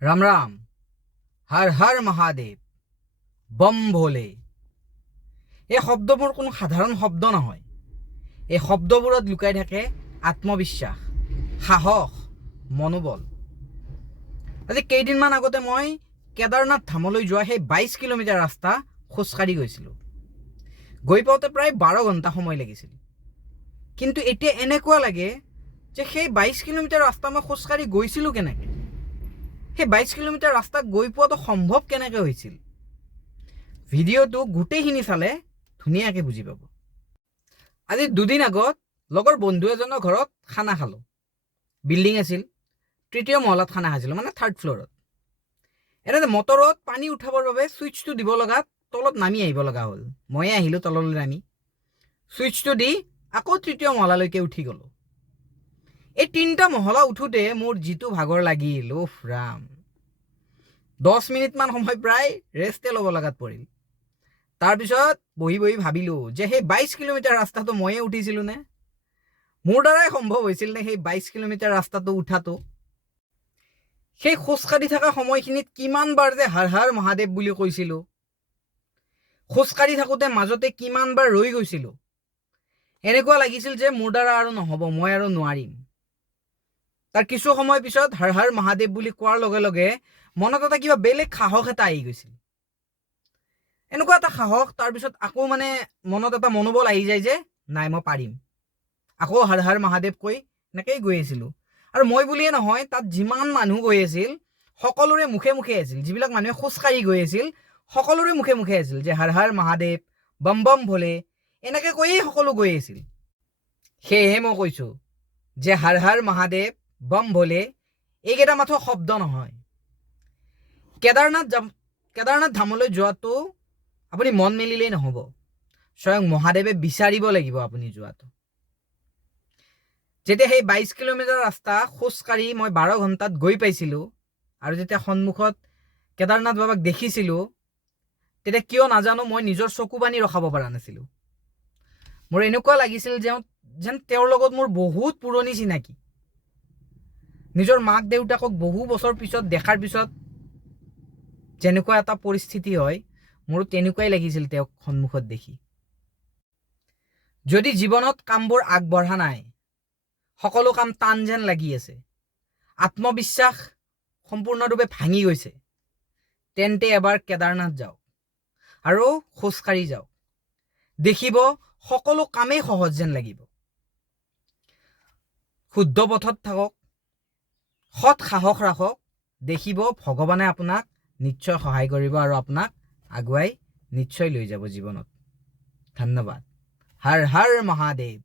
राम राम। हर हर महादेव। बम भोले। এই শব্দবোৰ কোনো সাধাৰণ শব্দ নহয়। এই শব্দবোৰত লুকাই থাকে আত্মবিশ্বাস, সাহস, মনোবল। আজি কেইদিনমান আগতে মই কেদাৰনাথ ধামলৈ যোৱা সেই 22 কিলোমিটাৰ ৰাস্তা খোজকাঢ়ি গৈছিলোঁ। গৈ পাওঁতে প্ৰায় 12 ঘণ্টা সময় লাগিছিল। কিন্তু এতিয়া এনেকুৱা লাগে যে সেই 22 কিলোমিটাৰ ৰাস্তা মই খোজকাঢ়ি গৈছিলোঁ কেনেকৈ? সেই 22 কিলোমিটাৰ ৰাস্তা গৈ পোৱাটো সম্ভৱ কেনেকৈ হৈছিল? ভিডিঅ'টো গোটেইখিনি চালে ধুনীয়াকৈ বুজি পাব। আজি দুদিন আগত লগৰ বন্ধু এজনৰ ঘৰত খানা খালোঁ। বিল্ডিং আছিল, 3য় মহলাত খানা খাইছিলোঁ, মানে 3rd ফ্ল'ৰত। এনেতে মটৰত পানী উঠাবৰ বাবে ছুইচটো দিব লগাত তলত নামি আহিব লগা হ'ল। ময়ে আহিলোঁ তললৈ নামি, ছুইচটো দি আকৌ 3য় মহলালৈকে উঠি গ'লোঁ। এই 3টা মহলা উঠোঁতে মোৰ যিটো ভাগৰ লাগিল, উফ ৰাম। 10 মিনিটমান সময় প্ৰায় ৰেষ্টে ল'ব লগাত পৰিল। তাৰপিছত বহি বহি ভাবিলোঁ যে সেই 22 কিলোমিটাৰ ৰাস্তাটো ময়ে উঠিছিলোঁ নে? মোৰ দ্বাৰাই সম্ভৱ হৈছিল নে সেই 22 কিলোমিটাৰ ৰাস্তাটো উঠাটো? সেই খোজকাঢ়ি থকা সময়খিনিত কিমানবাৰ যে হৰ হৰ মহাদেৱ বুলি কৈছিলোঁ। খোজকাঢ়ি থাকোঁতে মাজতে কিমানবাৰ ৰৈ গৈছিলোঁ। এনেকুৱা লাগিছিল যে মোৰ দ্বাৰা আৰু নহ'ব, মই আৰু নোৱাৰিম। তাৰ কিছু সময় পিছত হৰ হৰ মহাদেৱ বুলি কোৱাৰ লগে লগে মনত এটা কিবা বেলেগ সাহস এটা আহি গৈছিল। এনেকুৱা এটা সাহস, তাৰপিছত আকৌ মনত এটা মনোবল আহি যায় যে নাই, মই পাৰিম। আকৌ হৰ হৰ মহাদেৱ কৈ এনেকেই গৈ আছিলোঁ। আৰু মই বুলিয়ে নহয়, তাত যিমান মানুহ গৈ আছিল সকলোৰে মুখে মুখে আছিল, যিবিলাক মানুহে খোজকাঢ়ি গৈ আছিল সকলোৰে মুখে মুখে আছিল যে হৰ হৰ মহাদেৱ, বম বম ভোলে, এনেকৈ কৈয়ে সকলো গৈ আছিল। সেয়েহে মই কৈছোঁ যে হৰ হৰ মহাদেৱ, বম ভোলে এইকেইটা মাথো শব্দ নহয়। কেদাৰনাথ ধামলৈ যোৱাটো আপুনি মন মেলিলেই নহ'ব, স্বয়ং মহাদেৱে বিচাৰিব লাগিব আপুনি যোৱাটো। যেতিয়া সেই 22 কিলোমিটাৰ ৰাস্তা খোজকাঢ়ি মই 12 ঘণ্টাত গৈ পাইছিলোঁ আৰু যেতিয়া সন্মুখত কেদাৰনাথ বাবাক দেখিছিলোঁ, তেতিয়া কিয় নাজানো মই নিজৰ চকু পানী ৰখাব পৰা নাছিলোঁ। মোৰ এনেকুৱা লাগিছিল যেন তেওঁৰ লগত মোৰ বহুত পুৰণি চিনাকি। নিজৰ মাক দেউতাকক বহু বছৰ পিছত দেখাৰ পিছত যেনেকুৱা এটা পৰিস্থিতি হয়, মোৰো তেনেকুৱাই লাগিছিল তেওঁক সন্মুখত দেখি। যদি জীৱনত কামবোৰ আগবঢ়া নাই, সকলো কাম টান যেন লাগি আছে, আত্মবিশ্বাস সম্পূৰ্ণৰূপে ভাঙি গৈছে, তেন্তে এবাৰ কেদাৰনাথ যাওক আৰু খোজকাঢ়ি যাওক। দেখিব সকলো কামেই সহজ যেন লাগিব। শুদ্ধ পথত থাকক, সৎ সাহস ৰাখক, দেখিব ভগৱানে আপোনাক নিশ্চয় সহায় কৰিব আৰু আপোনাক আগুৱাই নিশ্চয় লৈ যাব জীৱনত। ধন্যবাদ। হৰ হৰ মহাদেৱ।